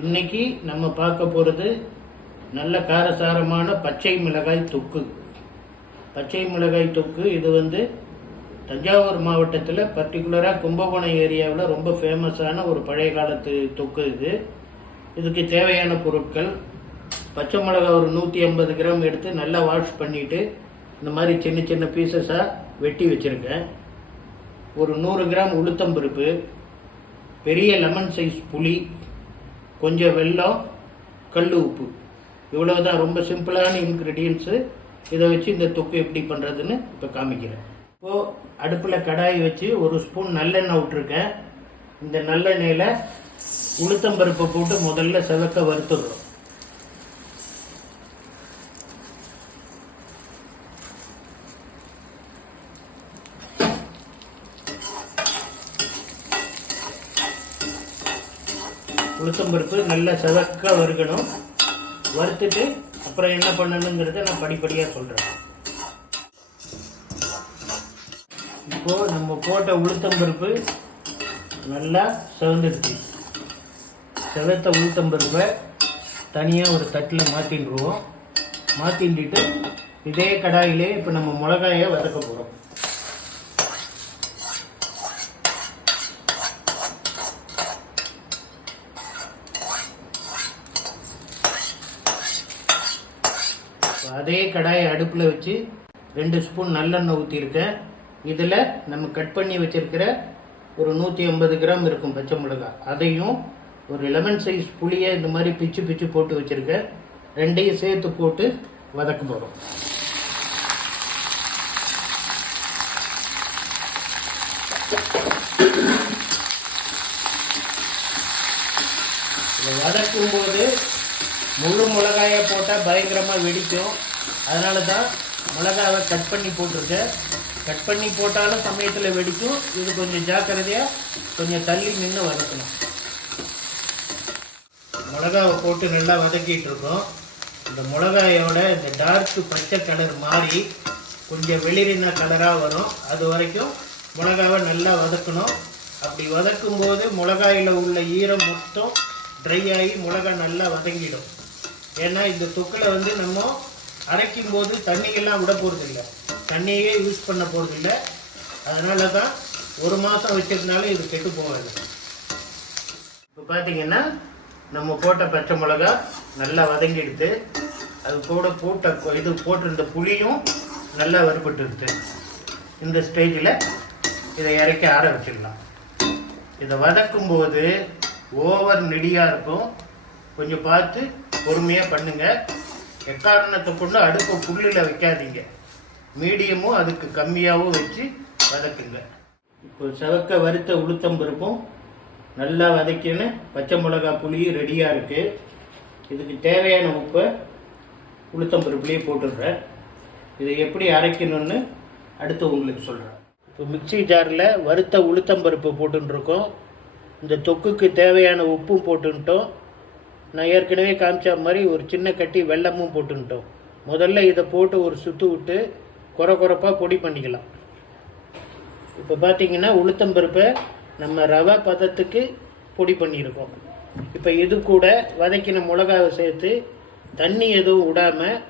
இன்னைக்கு நம்ம பார்க்க போகிறது நல்ல காரசாரமான பச்சை மிளகாய் தொக்கு. பச்சை மிளகாய் தொக்கு இது தஞ்சாவூர் மாவட்டத்தில் பர்டிகுலராக கும்பகோணம் ஏரியாவில் ரொம்ப ஃபேமஸான ஒரு பழைய காலத்து தொக்கு. இதுக்கு தேவையான பொருட்கள்: பச்சை மிளகாய் ஒரு 150 கிராம் எடுத்து நல்லா வாஷ் பண்ணிவிட்டு இந்த மாதிரி சின்ன சின்ன பீசஸாக வெட்டி வச்சுருக்கேன். ஒரு 100 கிராம் உளுத்தம்பருப்பு, பெரிய லெமன் சைஸ் புளி, கொஞ்சம் வெல்லம், கல் உப்பு. இவ்வளவுதான், ரொம்ப சிம்பிளான இன்க்ரீடியன்ஸு. இதை வச்சு இந்த தொக்கு எப்படி பண்ணுறதுன்னு இப்போ காமிக்கிறேன். இப்போது அடுப்பில் கடாய் வச்சு ஒரு ஸ்பூன் நல்லெண்ணெய் விட்டுருக்கேன். இந்த நல்லெண்ணெயில் உளுத்தம்பருப்பை போட்டு முதல்ல செவக்க வறுத்துடுறோம். உளுத்தம்பருப்பு நல்லா செவக்க வறுக்கணும். வறுத்துட்டு அப்புறம் என்ன பண்ணணுங்கிறத நான் படிப்படியாக சொல்கிறேன். இப்போது நம்ம போட்ட உளுத்தம்பருப்பு நல்லா செவந்துடுச்சு. செவத்த உளுத்தம்பருப்பை தனியாக ஒரு தட்டில் மாற்றிடுவோம். மாற்றிட்டு இதே கடாயிலே இப்போ நம்ம மிளகாயை வதக்க போகிறோம். அதே கடாயை அடுப்பில் வச்சு 2 ஸ்பூன் நல்லெண்ணெய் ஊற்றிருக்கேன். இதில் நம்ம கட் பண்ணி வச்சுருக்கிற ஒரு 150 கிராம் இருக்கும் பச்சை மிளகாய், அதையும் ஒரு லெமன் சைஸ் புளியை இந்த மாதிரி பிச்சு பிச்சு போட்டு வச்சுருக்கேன். ரெண்டையும் சேர்த்து போட்டு வதக்க போகிறோம். இதை வதக்கும்போது முழு மிளகாயை போட்டால் பயங்கரமாக வெடிக்கும். அதனால தான் மிளகாவை கட் பண்ணி போட்டிருக்கேன். கட் பண்ணி போட்டாலும் சமயத்தில் வெடிக்கும். இது கொஞ்சம் ஜாக்கிரதையாக கொஞ்சம் தள்ளி நின்று வதக்கணும். மிளகாவை போட்டு நல்லா வதக்கிட்டு இருக்கோம். இந்த மிளகாயோட இந்த டார்க் பச்சை கலர் மாறி கொஞ்சம் வெளிரின கலராக வரும். அது வரைக்கும் மிளகாவை நல்லா வதக்கணும். அப்படி வதக்கும்போது மிளகாயில் உள்ள ஈரம் மொத்தம் ட்ரை ஆகி மிளகாய் நல்லா வதங்கிடும். ஏன்னா இந்த தொக்கில் நம்ம அரைக்கும் போது தண்ணியெல்லாம் விட போகிறதில்ல, தண்ணியே யூஸ் பண்ண போகிறதில்ல. அதனால தான் 1 மாதம் வச்சிருந்தாலும் இது கெட்டு போகாது. இப்போ பார்த்தீங்கன்னா நம்ம போட்ட பச்சை மிளகா நல்லா வதங்கிடுது. அது கூட போட்டிருந்த புளியும் நல்லா வறுபட்டுடுது. இந்த ஸ்டேஜில் இதை இறக்கி ஆற வச்சிடலாம். இதை வதக்கும்போது ஓவர் நெடியாக இருக்கும். கொஞ்சம் பார்த்து பொறுமையாக பண்ணுங்க. எக்காரணத்தை கொண்டு அடுப்பை புல்லில் வைக்காதீங்க. மீடியமும் அதுக்கு கம்மியாகவும் வச்சு வதக்குங்க. இப்போ செவக்க வறுத்த உளுத்தம்பருப்பும் நல்லா வதக்கின்னு பச்சை மிளகா புளியும் ரெடியாக இருக்குது. இதுக்கு தேவையான உப்பை உளுத்தம்பருப்புலேயே போட்டுடுறேன். இதை எப்படி அரைக்கணும்னு அடுத்து உங்களுக்கு சொல்கிறேன். இப்போ மிக்சி ஜாரில் வறுத்த உளுத்தம்பருப்பு போட்டுருக்கோம். இந்த தொக்குக்கு தேவையான உப்பும் போட்டுட்டோம். நான் ஏற்கனவே காமிச்ச மாதிரி ஒரு சின்ன கட்டி வெல்லமும் போட்டுட்டோம். முதல்ல இதை போட்டு ஒரு சுற்று விட்டு குறைப்பாக பொடி பண்ணிக்கலாம். இப்போ பார்த்தீங்கன்னா உளுத்தம்பருப்பை நம்ம ரவை பதத்துக்கு பொடி பண்ணியிருக்கோம். இப்போ இது கூட வதக்கின மிளகாவை சேர்த்து தண்ணி எதுவும் விடாமல்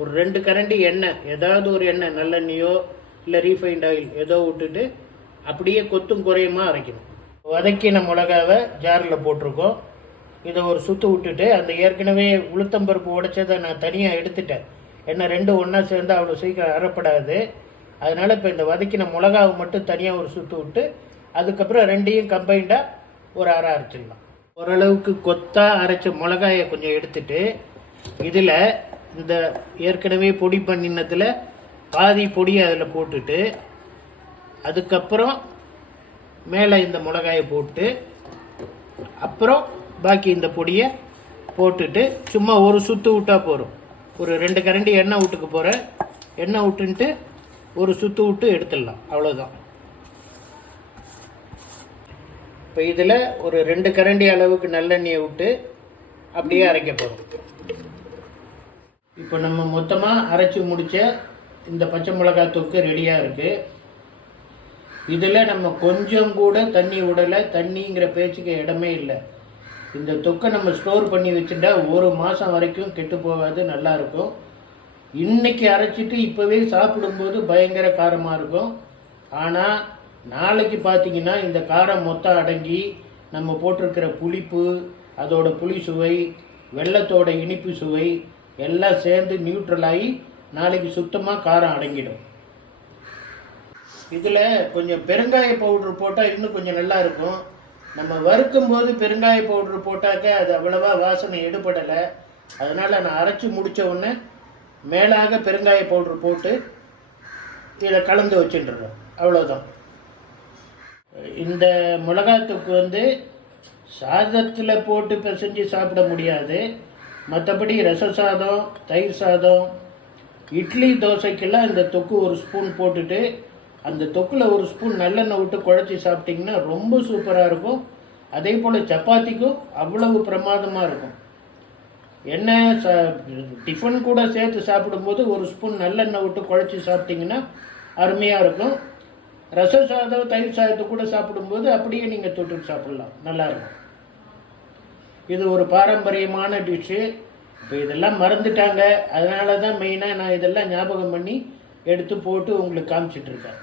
ஒரு 2 கரண்டி எண்ணெய், ஏதாவது ஒரு எண்ணெய், நல்லெண்ணெயோ இல்லை ரீஃபைண்ட் ஆயில் ஏதோ விட்டுட்டு அப்படியே கொத்தும் குறையுமா அரைக்கணும். வதக்கின மிளகாவை ஜாரில் போட்டிருக்கோம். இதை ஒரு சுற்று விட்டுட்டு அந்த ஏற்கனவே உளுத்தம்பருப்பு உடைச்சதை நான் தனியாக எடுத்துட்டேன். ஏன்னா 2 ஒன்றா சேர்ந்து அவ்வளோ சீக்கிரம் அரைப்படாது. அதனால் இப்போ இந்த வதக்கின மிளகாவை மட்டும் தனியாக ஒரு சுற்று விட்டு அதுக்கப்புறம் 2ஐயும் கம்பைண்டாக ஒரு அரை அரைச்சிடலாம். ஓரளவுக்கு கொத்தாக அரைச்ச மிளகாயை கொஞ்சம் எடுத்துட்டு இதில் இந்த ஏற்கனவே பொடி பண்ணினதில் பாதி பொடியை அதில் போட்டுட்டு அதுக்கப்புறம் மேலே இந்த மிளகாயை போட்டு அப்புறம் பாக்கி இந்த பொடியை போட்டுட்டு சும்மா ஒரு சுற்று விட்டால் போகிறோம். ஒரு 2 கரண்டி எண்ணெய் விட்டுக்கு போகிறேன். எண்ணெய் விட்டுன்ட்டு ஒரு சுற்று விட்டு எடுத்துடலாம். அவ்வளோதான். இப்போ இதில் ஒரு 2 கரண்டி அளவுக்கு நல்லெண்ணெயை விட்டு அப்படியே அரைக்க போகிறோம். இப்போ நம்ம மொத்தமாக அரைச்சி முடித்த இந்த பச்சை மிளகாய் தொக்கு ரெடியாக இருக்குது. இதில் நம்ம கொஞ்சம் கூட தண்ணி விடலை. தண்ணிங்கிற பேச்சுக்கு இடமே இல்லை. இந்த தொக்கை நம்ம ஸ்டோர் பண்ணி வச்சுட்டா 1 மாதம் வரைக்கும் கெட்டு போகாது, நல்லாயிருக்கும். இன்றைக்கி அரைச்சிட்டு இப்போவே சாப்பிடும்போது பயங்கர காரமாக இருக்கும். ஆனால் நாளைக்கு பார்த்தீங்கன்னா இந்த காரம் மொத்தம் அடங்கி நம்ம போட்டிருக்கிற புளிப்பு, அதோட புளி சுவை, வெல்லத்தோட இனிப்பு சுவை எல்லாம் சேர்ந்து நியூட்ரல் ஆகி நாளைக்கு சுத்தமாக காரம் அடங்கிடும். இதில் கொஞ்சம் பெருங்காய பவுட்ரு போட்டால் இன்னும் கொஞ்சம் நல்லா இருக்கும். நம்ம வறுக்கும் போது பெருங்காய பவுட்ரு போட்டாக்க அது அவ்வளவா வாசனை எடுபடலை. அதனால் நான் அரைச்சி முடித்த உடனே மேலாக பெருங்காய பவுட்ரு போட்டு இதை கலந்து வச்சுட்டுறோம். அவ்வளோதான். இந்த மிளகாத்தூக்கு சாதத்தில் போட்டு பிசைஞ்சு சாப்பிட முடியாது. மற்றபடி ரச சாதம், தயிர் சாதம், இட்லி, தோசைக்கெல்லாம் இந்த தொக்கு 1 ஸ்பூன் போட்டுட்டு அந்த தொக்கில் 1 ஸ்பூன் நல்லெண்ணெய் விட்டு குழச்சி சாப்பிட்டிங்கன்னா ரொம்ப சூப்பராக இருக்கும். அதே போல் சப்பாத்திக்கும் அவ்வளவு பிரமாதமாக இருக்கும். டிஃபன் கூட சேர்த்து சாப்பிடும்போது 1 ஸ்பூன் நல்லெண்ணெய் விட்டு குழச்சி சாப்பிட்டிங்கன்னா அருமையாக இருக்கும். ரச சாதம், தயிர் சாதத்தை கூட சாப்பிடும்போது அப்படியே நீங்கள் தொட்டு சாப்பிட்லாம், நல்லாயிருக்கும். இது ஒரு பாரம்பரியமான டிஷ்ஷு. இப்போ இதெல்லாம் மறந்துட்டாங்க, அதனால தான் மெயினாக நான் இதெல்லாம் ஞாபகம் பண்ணி எடுத்து போட்டு உங்களுக்கு காமிச்சிட்ருக்கேன்.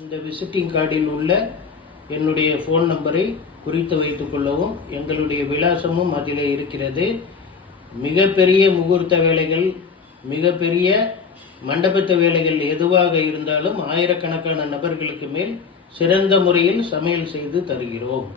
இந்த விசிட்டிங் கார்டில் உள்ள என்னுடைய ஃபோன் நம்பரை குறித்து வைத்துக்கொள்ளவும். எங்களுடைய விலாசமும் அதில் இருக்கிறது. மிகப்பெரிய முகூர்த்த வேலைகள், மிகப்பெரிய மண்டபத்து வேலைகள் எதுவாக இருந்தாலும் ஆயிரக்கணக்கான நபர்களுக்கு மேல் சிறந்த முறையில் சமையல் செய்து தருகிறோம்.